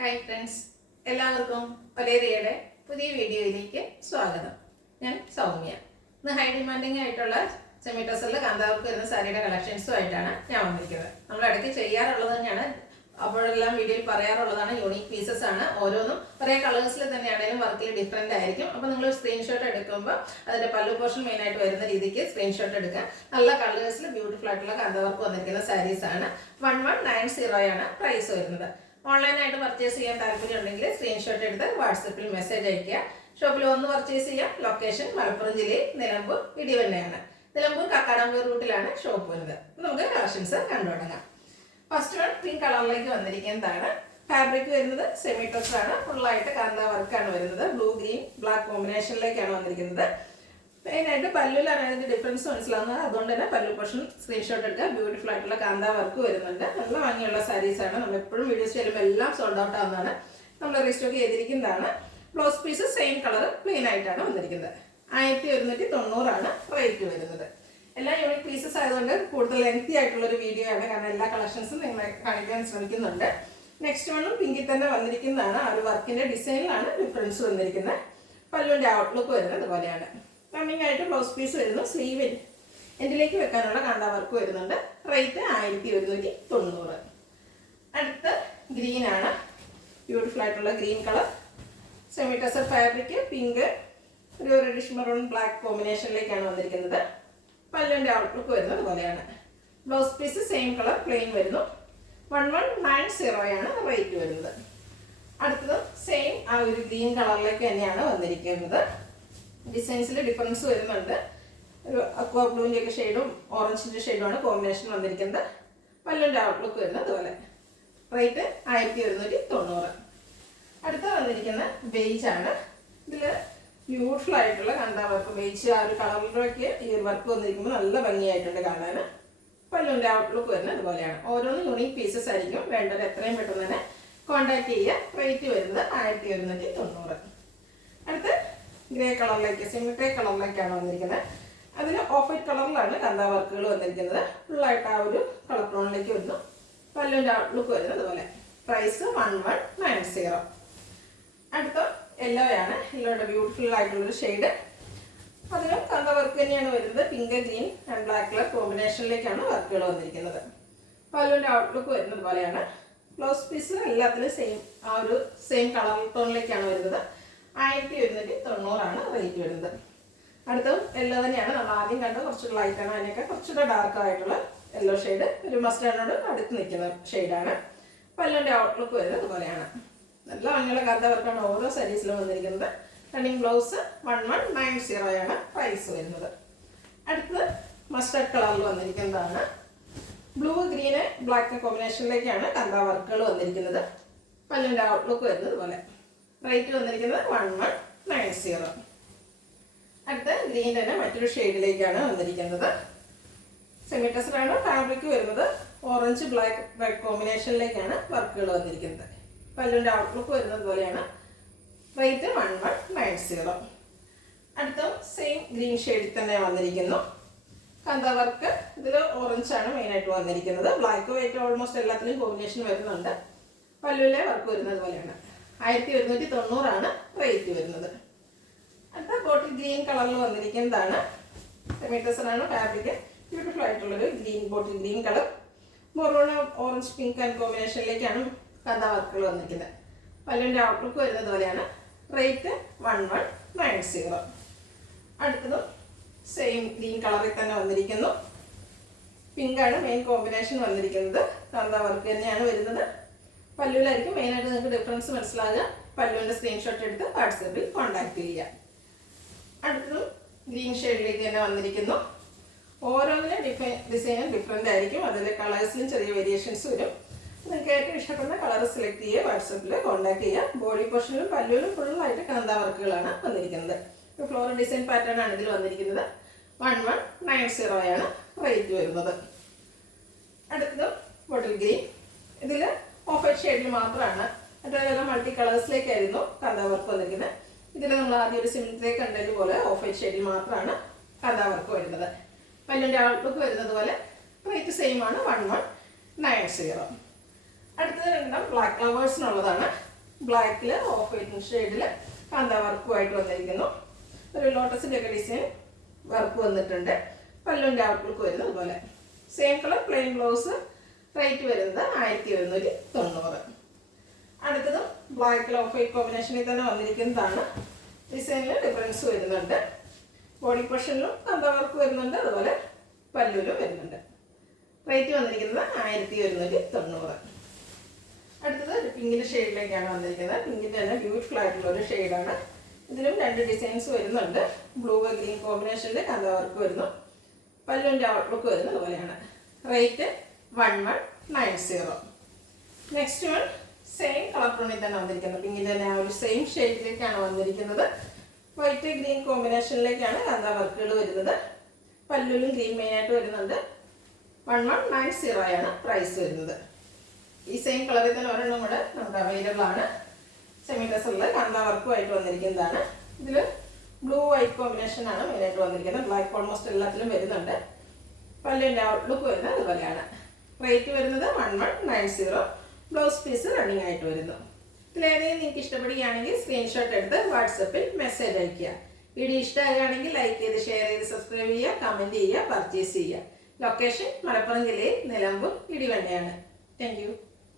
Hi friends, എല്ലാവർക്കും ഒലേറിയയുടെ പുതിയ വീഡിയോയിലേക്ക് സ്വാഗതം. ഞാൻ സൗമ്യ. ഇന്ന് ഹൈ ഡിമാൻഡിങ് ആയിട്ടുള്ള സെമി ടസറിൽ കാന്താവർക്ക് വരുന്ന സാരിയുടെ കളക്ഷൻസുമായിട്ടാണ് ഞാൻ വന്നിരിക്കുന്നത്. നമ്മൾ ഇടയ്ക്ക് ചെയ്യാറുള്ളത് തന്നെയാണ്, അപ്പോഴെല്ലാം വീഡിയോയിൽ പറയാറുള്ളതാണ്. യൂണീക്ക് പീസസ് ആണ്. ഓരോന്നും ഒരേ കളേഴ്സിൽ തന്നെയാണെങ്കിലും വർക്കിൽ ഡിഫറെൻ്റ് ആയിരിക്കും. അപ്പോൾ നിങ്ങൾ സ്ക്രീൻഷോട്ട് എടുക്കുമ്പോൾ അതിൻ്റെ പല്ലു പോർഷൻ മെയിനായിട്ട് വരുന്ന രീതിക്ക് സ്ക്രീൻഷോട്ട് എടുക്കുക. നല്ല കളേഴ്സിൽ ബ്യൂട്ടിഫുൾ ആയിട്ടുള്ള കാന്താവർക്ക് വന്നിരിക്കുന്ന സാരീസാണ്. 1190 ആണ് പ്രൈസ് വരുന്നത്. ഓൺലൈനായിട്ട് പർച്ചേസ് ചെയ്യാൻ താല്പര്യമുണ്ടെങ്കിൽ സ്ക്രീൻഷോട്ട് എടുത്ത് വാട്സപ്പിൽ മെസ്സേജ് അയയ്ക്കുക. ഷോപ്പിൽ വന്ന് പർച്ചേസ് ചെയ്യാം. ലൊക്കേഷൻ മലപ്പുറം ജില്ലയിൽ നിലമ്പൂർ ഇടിവണ്ണയാണ്. നിലമ്പൂർ കക്കാടംപൂർ റൂട്ടിലാണ് ഷോപ്പ് വരുന്നത്. നമുക്ക് കളക്ഷൻസ് കണ്ടുതുടങ്ങാം. ഫസ്റ്റ് വൺ പിങ്ക് കളറിലേക്ക് വന്നിരിക്കുന്നതാണ്. ഫാബ്രിക് വരുന്നത് സെമി ടസർ ആണ്. ഫുള്ളായിട്ട് കാന്താ വർക്കാണ് വരുന്നത്. ബ്ലൂ ഗ്രീൻ ബ്ലാക്ക് കോമ്പിനേഷനിലേക്കാണ് വന്നിരിക്കുന്നത്. മെയിനായിട്ട് പല്ലുവിലാണ് അതിൻ്റെ ഡിഫറൻസ് മനസ്സിലാവുന്നത്. അതുകൊണ്ട് തന്നെ പല്ലു പോർഷൻ സ്ക്രീൻഷോട്ട് എടുക്കുക. ബ്യൂട്ടിഫുൾ ആയിട്ടുള്ള കാന്താ വർക്ക് വരുന്നുണ്ട്. നല്ല ഭംഗിയുള്ള സാരീസാണ്. നമ്മൾ എപ്പോഴും വീഡിയോസ് ചെയ്യുമ്പോൾ എല്ലാം സോൾഡ് ഔട്ട് ആവുന്നതാണ്. നമ്മൾ റീസ്റ്റോക്ക് ചെയ്തിരിക്കുന്നതാണ്. Blouse piece same colour plain ആയിട്ടാണ് വന്നിരിക്കുന്നത്. 1190 റേറ്റ് വരുന്നത്. എല്ലാ യൂണിക് പീസസ് ആയതുകൊണ്ട് കൂടുതൽ ലെങ്തി ആയിട്ടുള്ളൊരു വീഡിയോ ആണ്, കാരണം എല്ലാ കളക്ഷൻസും നിങ്ങളെ കാണിക്കാൻ ശ്രമിക്കുന്നുണ്ട്. നെക്സ്റ്റ് വണ്ണും പിങ്കിൽ തന്നെ വന്നിരിക്കുന്നതാണ്. ആ ഒരു വർക്കിൻ്റെ ഡിസൈനിലാണ് ഡിഫറൻസ് വന്നിരിക്കുന്നത്. പല്ലുവിൻ്റെ ഔട്ട്ലുക്ക് വരുന്നത് അതുപോലെയാണ്. റണ്ണിങ് ആയിട്ട് ബ്ലൗസ് പീസ് വരുന്നു. സ്ലീവിൽ എൻഡിലേക്ക് വെക്കാനുള്ള കാന്താ വർക്ക് വരുന്നുണ്ട്. റേറ്റ് 1190. അടുത്ത ഗ്രീൻ ആണ്. ബ്യൂട്ടിഫുൾ ആയിട്ടുള്ള green colour. Semi tussar fabric. Pink ഒരു റെഡിഷ് മെറൂൺ ബ്ലാക്ക് കോമ്പിനേഷനിലേക്കാണ് വന്നിരിക്കുന്നത്. പല്ലുവിൻ്റെ ഔട്ട്ലുക്ക് വരുന്നത് അതുപോലെയാണ്. Blouse piece same colour plain വരുന്നു. 1190 റേറ്റ് വരുന്നത്. അടുത്തത് സെയിം ആ ഒരു ഗ്രീൻ കളറിലേക്ക് തന്നെയാണ് വന്നിരിക്കുന്നത്. ഡിസൈൻസിൽ ഡിഫറൻസ് വരുന്നുണ്ട്. ഒരു അക്വാ ബ്ലൂവിൻ്റെ ഒക്കെ ഷെയ്ഡും ഓറഞ്ചിൻ്റെ ഷെയ്ഡുമാണ് കോമ്പിനേഷൻ വന്നിരിക്കുന്നത്. പല്ലുവിൻ്റെ ഔട്ട്ലുക്ക് വരുന്നത് അതുപോലെ. റേറ്റ് 1190. അടുത്ത വന്നിരിക്കുന്ന ബേജ് ആണ്. ഇതിൽ ബ്യൂട്ടിഫുൾ ആയിട്ടുള്ള കാന്താ വർക്ക്. ബേജ് ആ ഒരു കളറിലൊക്കെ ഈ ഒരു വർക്ക് വന്നിരിക്കുമ്പോൾ നല്ല ഭംഗിയായിട്ടുണ്ട് കാണാൻ. പല്ലുവിൻ്റെ ഔട്ട്ലുക്ക് വരുന്നത് അതുപോലെയാണ്. ഓരോന്നും യൂണീക്ക് പീസസ് ആയിരിക്കും. വേണ്ടത് എത്രയും പെട്ടെന്ന് തന്നെ കോൺടാക്ട് ചെയ്യുക. റേറ്റ് വരുന്നത് 1190. അടുത്ത് ഗ്രേ കളറിലേക്ക്, സെമി ഗ്രേ കളറിലേക്കാണ് വന്നിരിക്കുന്നത്. അതിന് ഓഫ് വൈറ്റ് കളറിലാണ് കാന്താ വർക്കുകൾ വന്നിരിക്കുന്നത്. ഫുള്ളായിട്ട് ആ ഒരു കളർ ടോണിലേക്ക് വരുന്നു. പല്ലുവിൻ്റെ ഔട്ട്ലുക്ക് വരുന്നത് അതുപോലെ. പ്രൈസ് 1190. അടുത്ത യെല്ലോ ആണ്. യെല്ലോയുടെ ബ്യൂട്ടിഫുൾ ആയിട്ടുള്ളൊരു ഷെയ്ഡ്. അതിനും കാന്താ വർക്ക് തന്നെയാണ് വരുന്നത്. Pink green and black colour കോമ്പിനേഷനിലേക്കാണ് വർക്കുകൾ വന്നിരിക്കുന്നത്. പല്ലുവിൻ്റെ ഔട്ട്ലുക്ക് വരുന്നത് പോലെയാണ്. ബ്ലൗസ് പീസ് എല്ലാത്തിലും ആ ഒരു സെയിം കളർ ടോണിലേക്കാണ് വരുന്നത്. 1190 റേറ്റ് വരുന്നത്. അടുത്തതും യെല്ലോ തന്നെയാണ്. നമ്മൾ ആദ്യം കണ്ടത് കുറച്ചുകൂടെ ലൈറ്റാണ്. അതിനൊക്കെ കുറച്ചുകൂടെ ഡാർക്ക് ആയിട്ടുള്ള യെല്ലോ ഷെയ്ഡ്. ഒരു മസ്റ്റാർഡിനോട് അടുത്ത് നിൽക്കുന്ന ഷെയ്ഡാണ്. പല്ലുവിൻ്റെ ഔട്ട്ലുക്ക് വരുന്നത് അതുപോലെയാണ്. നല്ല ഭംഗിയുള്ള കാന്താ വർക്കാണ് ഓരോ സാരീസിലും വന്നിരിക്കുന്നത്. റണ്ണിങ് ബ്ലൗസ് 1190 പ്രൈസ് വരുന്നത്. അടുത്തത് മസ്റ്റാർഡ് കളറിൽ വന്നിരിക്കുന്നതാണ്. ബ്ലൂ ഗ്രീന് ബ്ലാക്ക് കോമ്പിനേഷനിലേക്കാണ് കാന്താ വർക്കുകൾ വന്നിരിക്കുന്നത്. പല്ലുവിൻ്റെ ഔട്ട്ലുക്ക് വരുന്നത് പോലെ. റേറ്റ് വന്നിരിക്കുന്നത് 1190. അടുത്ത ഗ്രീൻ തന്നെ മറ്റൊരു ഷെയ്ഡിലേക്കാണ് വന്നിരിക്കുന്നത്. സെമി ടസറാണ്. ഫാബ്രിക് വരുന്നത് ഓറഞ്ച് ബ്ലാക്ക് റെഡ് കോമ്പിനേഷനിലേക്കാണ് വർക്കുകൾ വന്നിരിക്കുന്നത്. പല്ലുവിൻ്റെ ഔട്ട്ലുക്ക് വരുന്നത് പോലെയാണ്. റേറ്റ് 1190. അടുത്ത സെയിം ഗ്രീൻ ഷെയ്ഡിൽ തന്നെ വന്നിരിക്കുന്നു. കാന്താ വർക്ക് ഇതിൽ ഓറഞ്ചാണ് മെയിനായിട്ട് വന്നിരിക്കുന്നത്. ബ്ലാക്ക് വൈറ്റ് ഓൾമോസ്റ്റ് എല്ലാത്തിലും കോമ്പിനേഷൻ വരുന്നുണ്ട്. പല്ലുവിലെ വർക്ക് വരുന്നത് പോലെയാണ്. 1190 റേറ്റ് വരുന്നത്. അടുത്ത ബോട്ടിൽ ഗ്രീൻ കളറിൽ വന്നിരിക്കുന്നതാണ്. സെമി ടസറാണ് ഫാബ്രിക്. ബ്യൂട്ടിഫുൾ ആയിട്ടുള്ളൊരു green bottle green colour. Maroon orange pink and കോമ്പിനേഷനിലേക്കാണ് കാന്താ വർക്കുകൾ വന്നിരിക്കുന്നത്. പല്ലുവിൻ്റെ ഔട്ട്ലുക്ക് വരുന്നത് പോലെയാണ്. റേറ്റ് 1190. അടുത്തതും സെയിം ഗ്രീൻ കളറിൽ തന്നെ വന്നിരിക്കുന്നു. പിങ്കാണ് മെയിൻ കോമ്പിനേഷൻ വന്നിരിക്കുന്നത്. കാന്താ വർക്ക് തന്നെയാണ് വരുന്നത്. പല്ലുവിലായിരിക്കും മെയിനായിട്ട് നിങ്ങൾക്ക് ഡിഫറൻസ് മനസ്സിലാകുക. പല്ലുവിൻ്റെ സ്ക്രീൻഷോട്ട് എടുത്ത് വാട്സാപ്പിൽ കോൺടാക്ട് ചെയ്യുക. അടുത്തതും ഗ്രീൻ ഷെയ്ഡിലേക്ക് തന്നെ വന്നിരിക്കുന്നു. ഓരോന്നിനും ഡിസൈനും ഡിഫറെൻ്റ് ആയിരിക്കും. അതിൽ കളേഴ്സിലും ചെറിയ വേരിയേഷൻസ് വരും. നിങ്ങൾക്ക് ഏറ്റവും ഇഷ്ടപ്പെടുന്ന കളർ സെലക്ട് ചെയ്യുക. വാട്സാപ്പിൽ കോൺടാക്ട് ചെയ്യുക. ബോഡി പോർഷനിലും പല്ലുവിലും ഫുള്ളായിട്ട് കാന്താ വർക്കുകളാണ് വന്നിരിക്കുന്നത്. ഫ്ലോറൽ ഡിസൈൻ പാറ്റേൺ ആണ് ഇതിൽ വന്നിരിക്കുന്നത്. 1190 റേറ്റ് വരുന്നത്. അടുത്തതും ബോട്ടിൽ ഗ്രീൻ. ഇതിൽ ഓഫ് വൈറ്റ് ഷെയ്ഡിൽ മാത്രമാണ്. അതേപോലെ മൾട്ടി കളേഴ്സിലേക്കായിരുന്നു കാന്താ വർക്ക് വന്നിരിക്കുന്നത്. ഇതിൽ നമ്മൾ ആദ്യം ഒരു സിമിലർ കണ്ടന്റ് പോലെ ഓഫ് വൈറ്റ് ഷെയ്ഡിൽ മാത്രമാണ് കാന്താ വർക്ക് വരുന്നത്. പല്ലുവിൻ്റെ ഔട്ട്ലുക്ക് വരുന്നത് പോലെ. റേറ്റ് സെയിം ആണ്. 1190. അടുത്തത് രണ്ടെണ്ണം ബ്ലാക്ക് ഫ്ലവേഴ്സിനുള്ളതാണ്. ബ്ലാക്കിൽ ഓഫ് വൈറ്റ് ഷെയ്ഡിൽ കാന്ത വർക്കുമായിട്ട് വന്നിരിക്കുന്നു. ഒരു ലോട്ടസിൻ്റെ ഒക്കെ ഡിസൈൻ വർക്ക് വന്നിട്ടുണ്ട്. പല്ലുവിൻ്റെ ഔട്ട്ലുക്ക് വരുന്നത് അതുപോലെ. Same colour plain blouse. Rate വരുന്നത് 1190. അടുത്തതും ബ്ലാക്കിൽ ഓഫ് വൈറ്റ് കോമ്പിനേഷനിൽ തന്നെ വന്നിരിക്കുന്നതാണ്. ഡിസൈനിൽ ഡിഫറൻസ് വരുന്നുണ്ട്. ബോഡി പോർഷനിലും കാന്ത വർക്ക് വരുന്നുണ്ട്, അതുപോലെ പല്ലുവിലും വരുന്നുണ്ട്. റേറ്റ് വന്നിരിക്കുന്നത് 1190. അടുത്തത് ഒരു പിങ്കിൻ്റെ ഷെയ്ഡിലേക്കാണ് വന്നിരിക്കുന്നത്. പിങ്കിൻ്റെ തന്നെ ബ്യൂട്ടിഫുൾ ആയിട്ടുള്ള ഒരു ഷെയ്ഡാണ്. ഇതിലും 2 ഡിസൈൻസ് വരുന്നുണ്ട്. ബ്ലൂ ഗ്രീൻ കോമ്പിനേഷനിൽ കാന്ത വർക്ക് വരുന്നു. പല്ലുവിൻ്റെ ഔട്ട്ലുക്ക് വരുന്നത് അതുപോലെയാണ്. Rate 1190. Next one same colour ടോണിൽ തന്നെ വന്നിരിക്കുന്നത്. പിങ്കിൻ്റെ തന്നെ ആ ഒരു സെയിം ഷെയ്ഡിലേക്കാണ് വന്നിരിക്കുന്നത്. വൈറ്റ് ഗ്രീൻ കോമ്പിനേഷനിലേക്കാണ് കാന്ത വർക്കുകൾ വരുന്നത്. പല്ലുവിലും ഗ്രീൻ മെയിനായിട്ട് വരുന്നുണ്ട്. 1190 ആണ് പ്രൈസ് വരുന്നത്. ഈ സെയിം കളറിൽ തന്നെ ഒരെണ്ണം കൂടെ നമുക്ക് അവൈലബിൾ ആണ്. സെമി ടെസറിൽ കാന്ത വർക്കുമായിട്ട് വന്നിരിക്കുന്നതാണ്. ഇതിൽ ബ്ലൂ വൈറ്റ് കോമ്പിനേഷനാണ് മെയിനായിട്ട് വന്നിരിക്കുന്നത്. ബ്ലാക്ക് ഓൾമോസ്റ്റ് എല്ലാത്തിലും വരുന്നുണ്ട്. പല്ലിൻ്റെ ഔട്ട്ലുക്ക് വരുന്നത് അതുപോലെയാണ്. റേറ്റ് വരുന്നത് 1190. ബ്ലൗസ് പീസ് റണ്ണിങ് ആയിട്ട് വരുന്നു. ഇതിലേതെങ്കിലും നിങ്ങൾക്ക് ഇഷ്ടപ്പെടുകയാണെങ്കിൽ സ്ക്രീൻഷോട്ട് എടുത്ത് വാട്സപ്പിൽ മെസ്സേജ് അയയ്ക്കുക. വീഡിയോ ഇഷ്ടമാകുകയാണെങ്കിൽ ലൈക്ക് ചെയ്ത്, ഷെയർ ചെയ്ത്, സബ്സ്ക്രൈബ് ചെയ്യുക, കമൻറ്റ് ചെയ്യുക, പർച്ചേസ് ചെയ്യുക. ലൊക്കേഷൻ മലപ്പുറം ജില്ലയിൽ നിലമ്പൂർ ഇടിവണ്ണയാണ്. Thank you.